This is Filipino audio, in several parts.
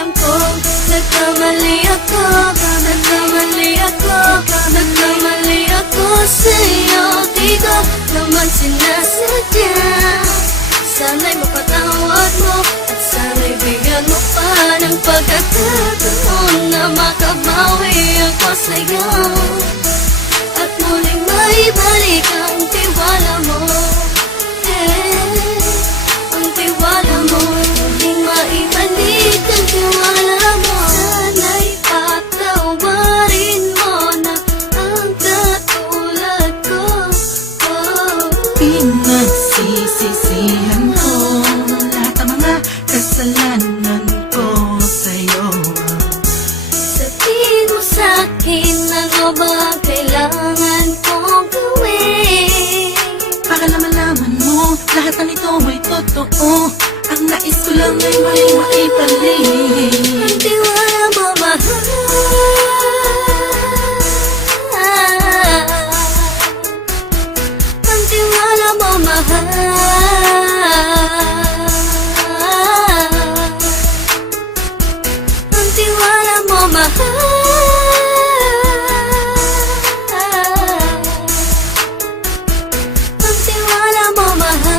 Alam ko, nagkamali ako, nagkamali ako, nagkamali ako sa'yo. Di ko naman sinasadya. Sana'y mapatawad mo at sana'y bigyan mo pa ng pagkakataon na makabawi ako sa'yo at muling maibalik ang tiwala mo. Ang tiwala mo, muling maibalik ang tiwala mo. Sana'y patawarin mo na ang katulad ko. Pinagsisisihan ko lahat ng mga kasalanan ko sa'yo. Sabihin mo sa'kin ano ba kailangan kong gawin Para malaman mo lahat ng ito ay totoo. Ang nais ko lang ay may maibalik ang tiwala mo, mahal. Ang tiwala mo, mahal. Ang tiwala mo, mahal. Ang tiwala mo, mahal.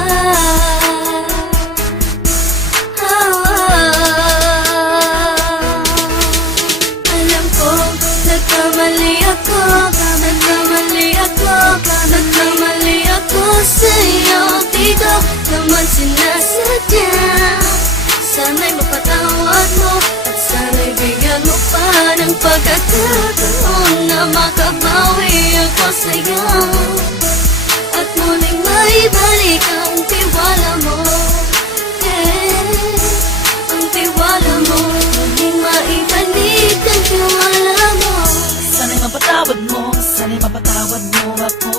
Alam ko, nagkamali ako, nagkamali ako, nagkamali ako sa'yo. Di ko naman sinasadya. Sana'y mapatawad mo at sana'y bigyan mo pa ng pagkakataon na makabawi ako sa'yo at muling maibalik ang tiwala mo. Ang tiwala mo, muling maibalik ang tiwala mo. Sana'y mapatawad mo, sana'y mapatawad mo ako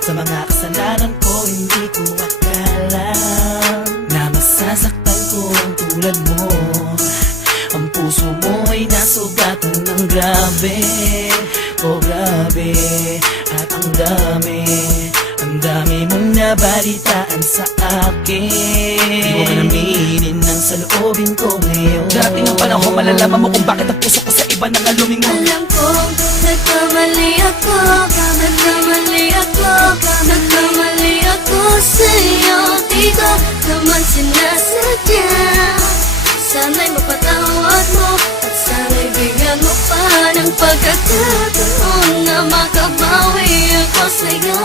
sa mga kasalanan ko. Hindi ko akala na masasaktan ko ang tulad mo. Ang puso mo ay nasugatan ng grabe, oh grabe. At ang dami mong nabalitaan sa akin. Di mo ka naminin ang saloobin ko ngayon. Darating ang panahon, malalaman mo kung bakit ang puso ko sa iba nang alumingon. Alam ko, nagkamali ako, nagkamali ako, nagkamali ako sa'yo. Di ko naman sinasadya. Sana'y mapatawad mo at sana'y bigyan mo pa ng pagkakataon na makabawi ako sa'yo